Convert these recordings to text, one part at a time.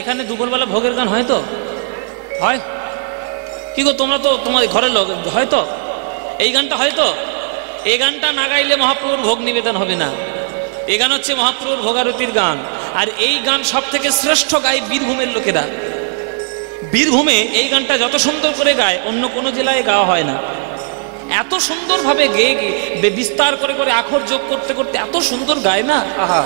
এখানে দুপুরবেলা ভোগের গান হয় তো? হয় কি গো, তোমরা তো তোমার ঘরের লোক, হয়তো এই গানটা হয়তো, এই গানটা না গাইলে মহাপ্রভুর ভোগ নিবেদন হবে না। এই গান হচ্ছে মহাপ্রভুর ভোগারতির গান। আর এই গান সব থেকে শ্রেষ্ঠ গায় বীরভূমের লোকেরা। বীরভূমে এই গানটা যত সুন্দর করে গায় অন্য কোনো জেলায় গাওয়া হয় না। এত সুন্দরভাবে গেয়ে বিস্তার করে করে আখর যোগ করতে করতে এত সুন্দর গায় না, আহা।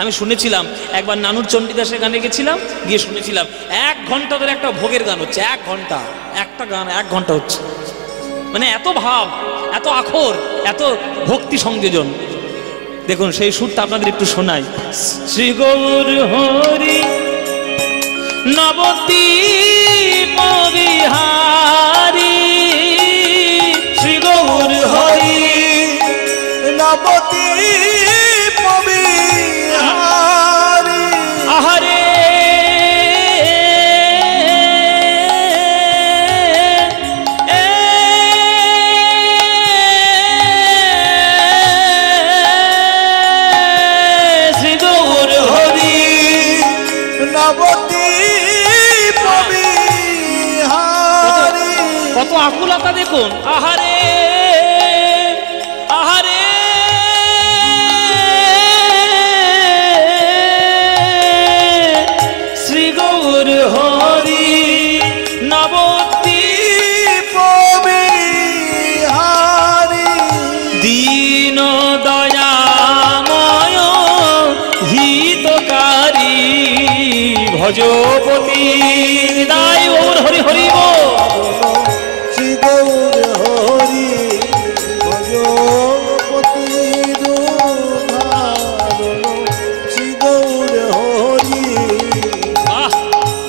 আমি শুনেছিলাম একবার নানুর চণ্ডীদাসের গানে গেছিলাম, গিয়ে শুনেছিলাম 1 ঘন্টা ধরে একটা ভোগের গান হচ্ছে। 1 ঘন্টা একটা গান 1 ঘন্টা হচ্ছে। মানে এত ভাব, এত আখর, এত ভক্তি সংযোজন। দেখুন সেই সুরটা আপনাদের একটু শোনাই। শ্রী গৌর হরি নবদ্বীপ বিহারী, শ্রী গৌর হরি নবদ্বীপ বিহারী। আহারে শ্রী গৌর হরি নবদ্বীপ বিহারী। কত আকুলতা দেখুন। আহারে আহারে শ্রী গৌর হরি নবদ্বীপ বিহারী। দীন দয়াময় হিতকারী ভজপতি দায় গৌর হরি হরি বল। শ্রী গৌর হরি ভজপতি দুধারণ। শ্রী গৌর হরি। বাহ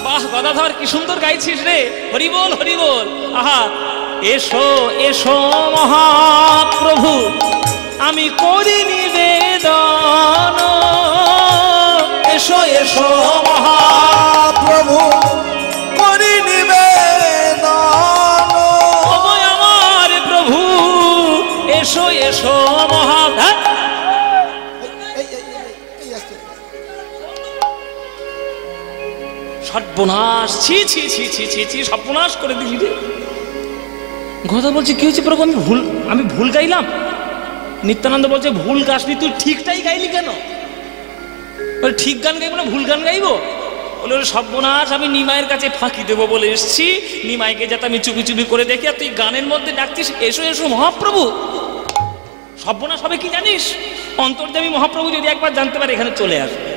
বাহ গদাধর, কি সুন্দর গাইছিস রে। হরি বল হরি বল। আহা, এসো এসো মহাপ্রভু আমি করি নিবেদন। এসো এসো মহাপ্রভু করি নিবেদন। অবয় আমার প্রভু, এসো এসো সর্বনাশ, ছি ছি ছি ছি ছি ছি, সর্বনাশ করে দিলি রে। কথা বলছি কি হয়েছে প্রভু, আমি ভুল গাইলাম। নিত্যানন্দ বলছে ভুল গাসনি, তুই ঠিকটাই গাইলি কেন? বলে ঠিক গান গাইবো না ভুল গান গাইবো? বলে সর্বনাশ, আমি নিমাইয়ের কাছে ফাঁকি দেবো বলে এসছি, নিমাইকে যাতে আমি চুপি চুপি করে দেখি, আর তুই গানের মধ্যে ডাকছিস এসো এসো মহাপ্রভু। সর্বনাশ হবে কি জানিস? অন্তর্যামী মহাপ্রভু যদি একবার জানতে পারে এখানে চলে আসবে।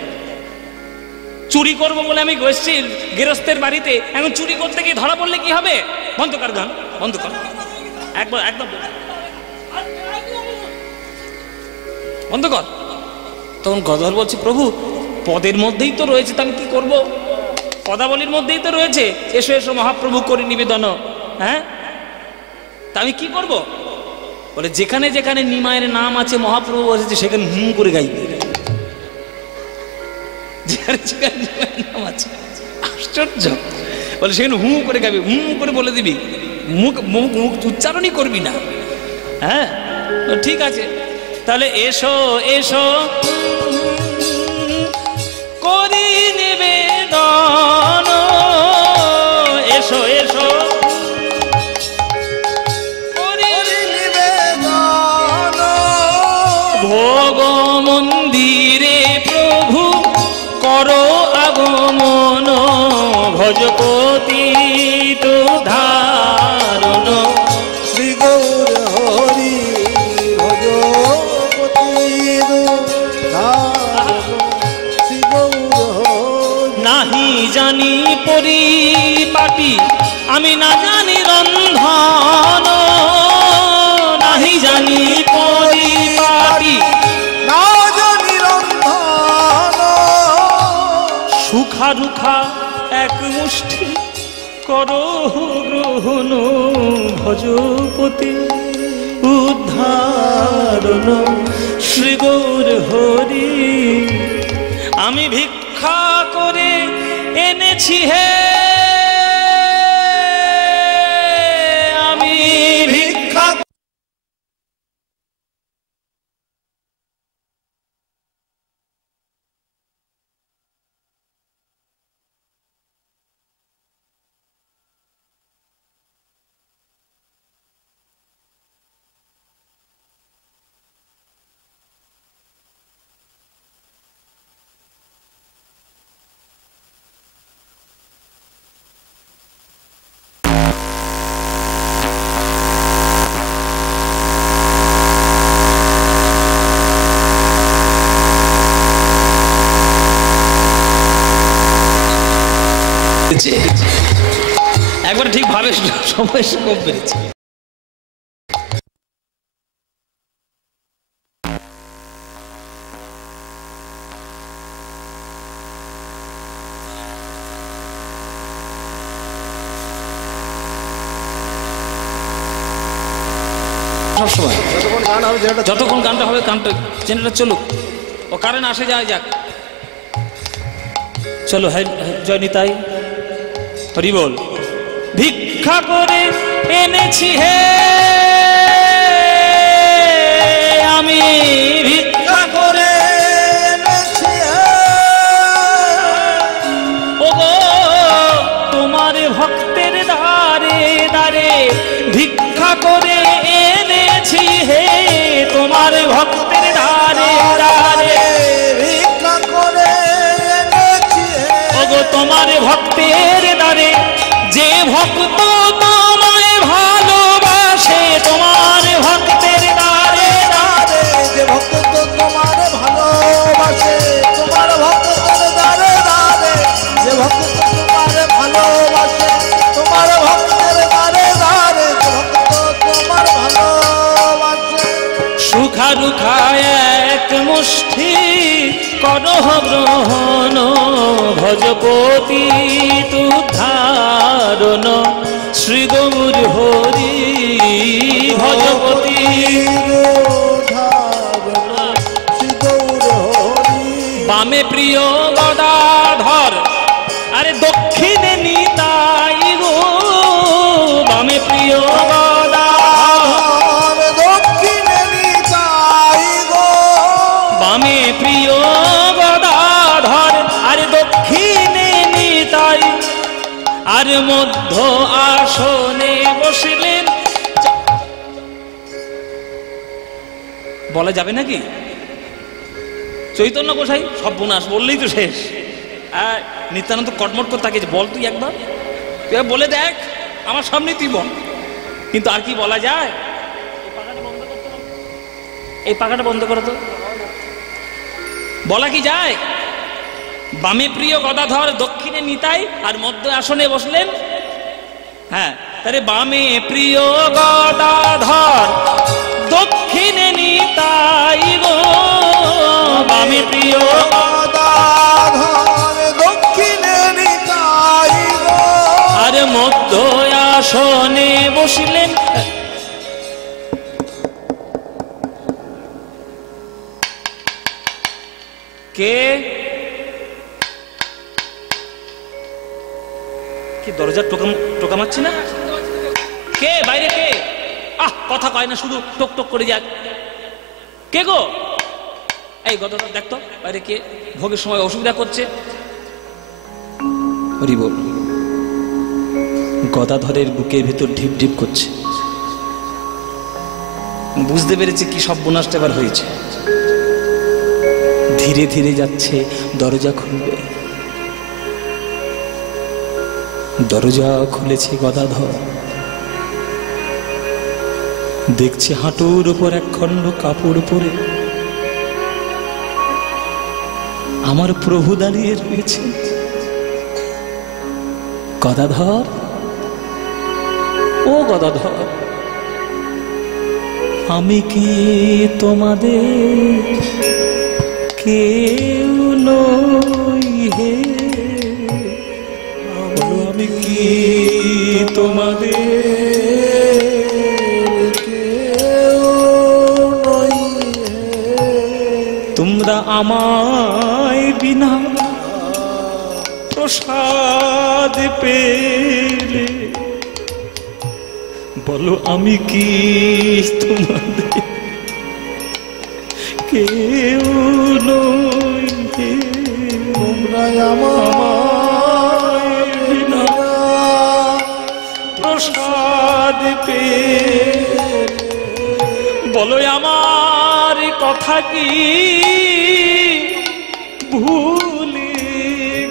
চুরি করবো বলে আমি এসছি গৃহস্থের বাড়িতে, এখন চুরি করতে গিয়ে ধরা পড়লে কি হবে? বন্ধ কর গান, বন্ধ কর, একবার একদম বন্ধ কর। তখন গদাধর বলছি প্রভু পদের মধ্যেই তো রয়েছে, তো আমি কি করবো? পদাবলীর মধ্যেই তো রয়েছে এসো এসো মহাপ্রভু করি নিবেদন। হ্যাঁ, তা আমি কি করব? বলে যেখানে যেখানে নিমায়ের নাম আছে মহাপ্রভু বসেছে সেখানে হুম করে গাইবে। নাম আছে, আশ্চর্য। বলে সেখানে হুম করে গাইবি, হুম করে বলে দিবি, মুখ মুখ মুখ উচ্চারণই করবি না। হ্যাঁ ঠিক আছে, তাহলে এসো এসো করি নিবেদন। এসো এসো করি নিবেদন। ভোগ মন্দিরে প্রভু করো আগমন, ভজপতি তো ধারণ। শ্রী গৌর হরি ভজপতি দুধারণ। শ্রী গৌর হরি। নাহি জানি পরিপাটি আমি না জানি রন্ধন, নাহি জানি পরিপাটি না জানি রন্ধন। সুখা রুখা এক মুষ্টি করো গ্রহণ, ভজপতি উদ্ধারণ। শ্রী গৌর হরি আমি ভিক্ষা করে এনেছি হে বেড়েছে, একবার ঠিক ভাবে সময় খুব বেড়েছে। সবসময় যতক্ষণ গানটা হবে গানটা চ্যানেলটা চলুক, ও কারেন্ট আসে যায় যাক। চলো জয় নিতাই, হরি বল। ভিক্ষা করে এনেছি হে আমি, ভিক্ষা করে এনেছি ওগো তোমার ভক্তের দ্বারে দ্বারে, ভিক্ষা করে এনেছি হে তোমার ভক্তের দ্বারে দ্বারে, ভিক্ষা করে এনেছি ওগো তোমার ভক্তের দ্বারে। যে ভক্ত তোমায় ভালোবাসে তোমার ভক্তের দ্বারে দ্বারে, যে ভক্ত তোমার ভালোবাসে তোমার ভক্তের দ্বারে দ্বারে, যে ভক্ত তোমার ভালোবাসে তোমার ভক্তের দ্বারে দ্বারে, যে ভক্ত তোমার ভালোবাসে। সুখা দুঃখা এক মুষ্টি করহ গ্রহণ, ভজপতি তুধারণ শ্রী গৌর হরি, ভজপতি বামে প্রিয় গদাধর, আরে দক্ষিণে নিতাই গো, বামে প্রিয় গদাধর, দক্ষিণে নিতাই গো, বামে প্রিয় গদাধর, আরে দক্ষিণে নিতাই। আর মধ্য আসনে বসিলেন, বলা যাবে নাকি? চৈতন্য গোসাই সব বোনাস বললেই তো শেষ। আর নিত্যানন্দ কটমট করে তাকিয়েছে, বল তুই একবার, তুই বলে দেখ আমার সামনে তুই বল। কিন্তু আর কি বলা যায়? এই পাখাটা বন্ধ করো তো, বলা কি যায়? বামে প্রিয় গদাধর দক্ষিণে নিতাই, আর মধ্য আসনে বসলেন। হ্যাঁ, তাহলে বামে প্রিয় গদাধর দক্ষিণে নিতাই গো, বামে প্রিয় গদাধর দক্ষিণে নিতাই গো, আর মধ্য আসনে বসিলেন। কে কি দরজা টোকা মারছি না? কে বাইরে? কে? কথা কয় না, শুধু টক টক করে যাক। কে গো? এই গদাধর দেখতো বাইরে কে ভোগের সময় অসুবিধা করছে। হরি বল। গদাধরের বুকের ভেতর ঢিপ ঢিপ করছে, বুঝতে পেরেছে কি সব বোনাসটা এবার হয়েছে। ধীরে ধীরে যাচ্ছে, দরজা খুলবে। দরজা খুলেছে গদাধর, দেখছে হাঁটুর উপর এক খণ্ড কাপড় পরে আমার প্রভু দাঁড়িয়ে রয়েছে। গদাধর, ও গদাধর, আমি কি তোমাদের কেউ নই হে? আমি কি তোমাদের কেউ নই হে? তোমরা আমায় বিনা প্রসাদ পেলে বলো আমি কি তোমাদের কেউ নই হে? তোমরা আমায় বিনা প্রসাদ পেলে বলো আমার কথা কি ভুলে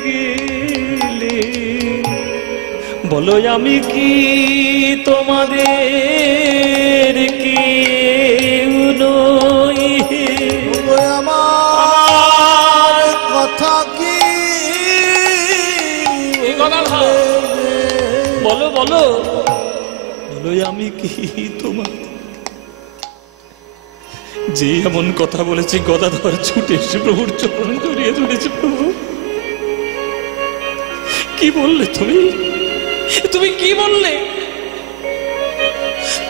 গেলে? বলো আমি কি তোমাদের কেউ নই হে? আমার কথা কি এই গদাধর বলো বলো আমি কি তোমার যে এমন কথা বলেছি গদাধর ছুটে এসে প্রভুর চরণ জড়িয়ে ধরেছে। প্রভু কি বললে তুমি? তুমি কি বললে?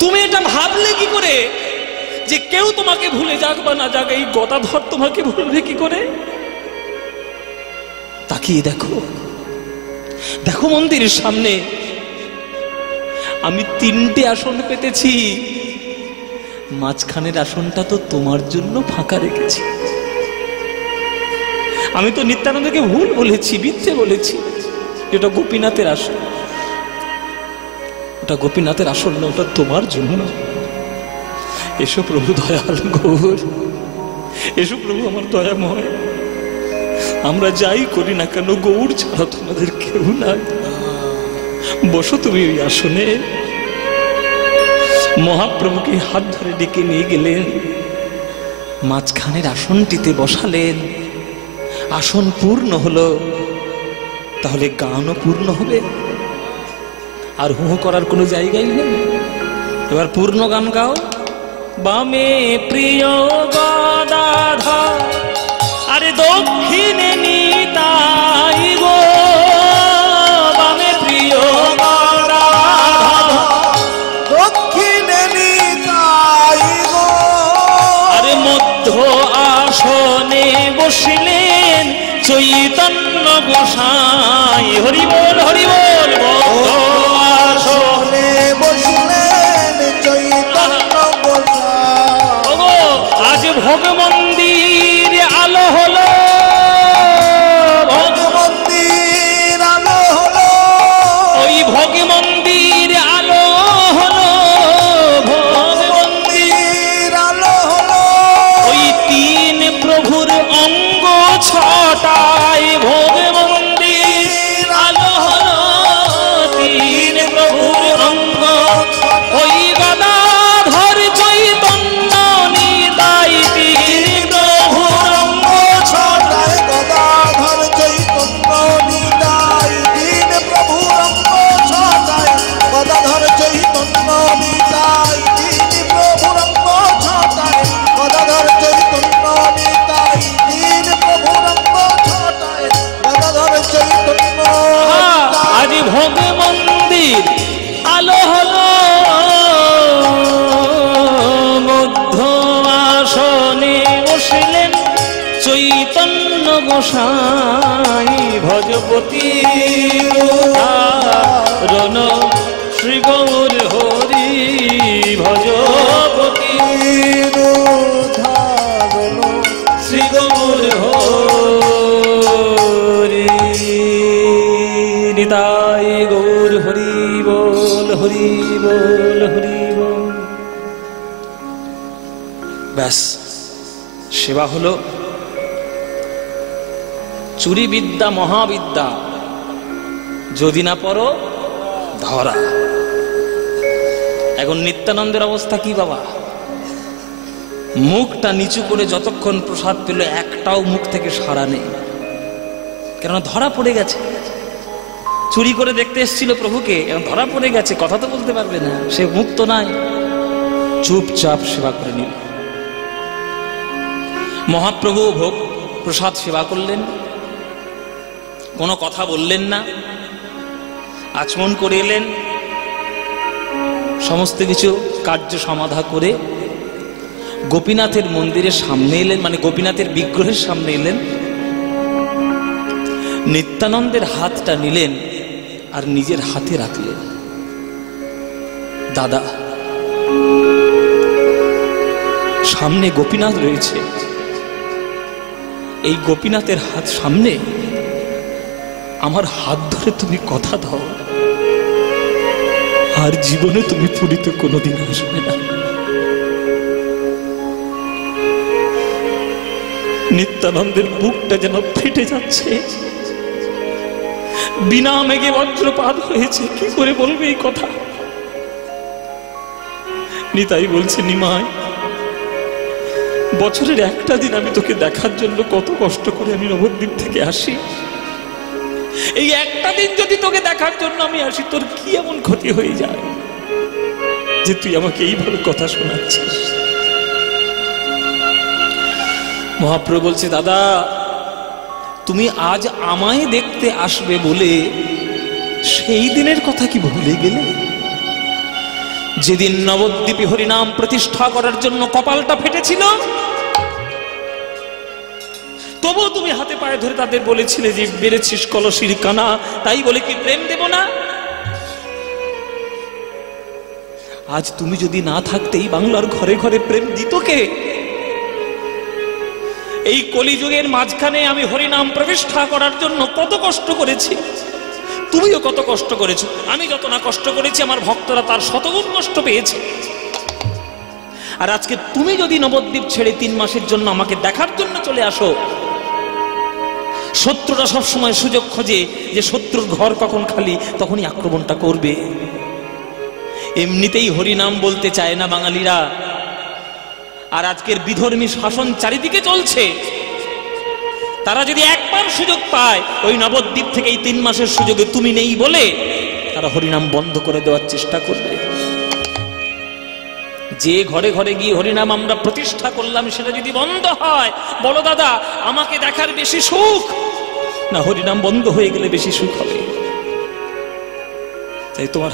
তুমি এটা ভাবলে কি করে যে কেউ তোমাকে ভুলে যাক বা না যাক, এই গদাধর তোমাকে ভুলবে কি করে? তাকিয়ে দেখো, দেখো মন্দিরের সামনে আমি 3টে আসন পেতেছি, মাঝখানের আসনটা তো তোমার জন্য ফাঁকা রেখেছি। আমি তো নিত্যানন্দকে ভুল বলেছি, মিথ্যে বলেছি। এটা গোপীনাথের আসন, ওটা গোপীনাথের আসন না, ওটা তোমার জন্য। এসো প্রভু দয়াল গৌর, এসো প্রভু আমার দয়াময়। আমরা যাই করি না কেন গৌর ছাড়া তোমাদের কেউ নাই। বসো তুমি ওই আসনে। মহাপ্রভুকে হাত ধরে ডেকে নিয়ে গেলেন, মাঝখানের আসনটিতে বসালেন। আসন পূর্ণ হলো, তাহলে গানও পূর্ণ হবে। আর হু হু করার কোনো জায়গাই নেই। এবার পূর্ণ গান গাও। বামে প্রিয় গদাধর, আরে দক্ষিণে নিতাই গো। বামে প্রিয় গদাধর, দক্ষিণে নিতাই গো। আরে মধ্য আসনে বসিলেন চৈতন্য গোসাই। হরি বল হরি বল। মধ্য আসনে বসলেন চৈতন্য গোসাই। আজ ভোগ মন্দির আলো হলো, ভোগ মন্দির আলো হলো, ওই ভোগ মন্দির আলো হলো, ভোগ মন্দির আলো হলো। ওই 3 প্রভুর অঙ্গ 6টায় ভোগ মন্দির আলো হলো। 3 প্রভুর অঙ্গ, ওই গদাধর চৈতন্য নিতাই। 3 প্রভুর অঙ্গ ছটায় গদাধর চৈতন্য নিতাই। 3 প্রভুর অঙ্গ ছটায় গদাধর চৈতন্য নিতাই। 3 প্রভুর অঙ্গ ছটায় গদাধর চৈতন্য নিতাই। 3 প্রভুর অঙ্গ ছটায় গদাধর চৈতন্য নিতাই। আজ ভোগ মন্দির আলো হলো, মধ্য আসনে বসিলেন চৈতন্য গোসাই। ভজপতি রণ শ্রী গৌর হরি, ভজপতি শ্রী গৌর হরি। নিতাই গৌর হরি বল হরি বল হরি বল। ব্যাস সেবা হলো। চুরি বিদ্যা মহাবিদ্যা, যদি না পড়ো ধরা। এখন নিত্যানন্দের অবস্থা কি বাবা? মুখটা নিচু করে যতক্ষণ প্রসাদ পেল, একটাও মুখ থেকে সাড়া নেই। কেননা ধরা পড়ে গেছে। চুরি করে দেখতে এসেছিল প্রভুকে, এবং ধরা পড়ে গেছে, কথা তো বলতে পারবে না, সে মুক্ত নাই। চুপচাপ সেবা করে নিল। মহাপ্রভু ভোগ প্রসাদ সেবা করলেন, কোনো কথা বললেন না, আচমন করে এলেন। সমস্ত কিছু কার্য সমাধা করে গোপীনাথের মন্দিরের সামনে এলেন, মানে গোপীনাথের বিগ্রহের সামনে এলেন। নিত্যানন্দের হাতটা নিলেন আর নিজের হাতে রাখলেন। দাদা, সামনে গোপীনাথ রয়েছে, এই গোপীনাথের হাত সামনে, আমার হাত ধরে তুমি কথা দাও, আর জীবনে তুমি পুরীতে কোনোদিন আসবে না। নিত্যানন্দের বুকটা যেন ফেটে যাচ্ছে। বিনা মেঘে বজ্রপাত হয়েছে, কি করে বলবে এই কথা? নিতাই বলছে, নিমাই, বছরের একটা দিন আমি তোকে দেখার জন্য কত কষ্ট করে আমি নবদ্বীপ থেকে আসি, এই একটা দিন যদি তোকে দেখার জন্য আমি আসি, তোর কি এমন ক্ষতি হয়ে যায় যে তুই আমাকে এইভাবে কথা শোনাচ্ছিস? মহাপ্রভু বলছে, দাদা তুমি আজ আমায় দেখতে আসবে বলে সেই দিনের কথা কি ভুলে গেলে? যেদিন নবদ্বীপে হরিনাম প্রতিষ্ঠা করার জন্য কপালটা ফেটেছিল, তবুও তুমি হাতে পায়ে ধরে তাদের বলেছিলে যে বেড়েছিস কলসির কানা, তাই বলে কি প্রেম দেব না? আজ তুমি যদি না থাকতেই বাংলার ঘরে ঘরে প্রেম দিত কে? এই কলিযুগের মাঝখানে আমি হরিনাম প্রতিষ্ঠা করার জন্য কত কষ্ট করেছি, তুমিও কত কষ্ট করেছো। আমি যত না কষ্ট করেছি, আমার ভক্তরা তার শতগুণ কষ্ট পেয়েছে। আর আজকে তুমি যদি নবদ্বীপ ছেড়ে 3 মাসের জন্য আমাকে দেখার জন্য চলে আসো, শত্রুরা সবসময় সুযোগ খোঁজে যে শত্রুর ঘর কখন খালি তখনই আক্রমণটা করবে। এমনিতেই হরিনাম বলতে চায় না বাঙালিরা, আর আজকের বিধর্মী শাসন চারিদিকে চলছে। তারা যদি একবার সুযোগ পায়, ওই নবদ্বীপ থেকে এই 3 মাসের সুযোগে তুমি নেই বলে তারা হরিনাম বন্ধ করে দেওয়ার চেষ্টা করবে। যে ঘরে ঘরে গিয়ে হরিনাম আমরা প্রতিষ্ঠা করলাম, সেটা যদি বন্ধ হয়, বলো দাদা আমাকে দেখার বেশি সুখ না হরিনাম বন্ধ হয়ে গেলে বেশি সুখ হবে? তাই তোমার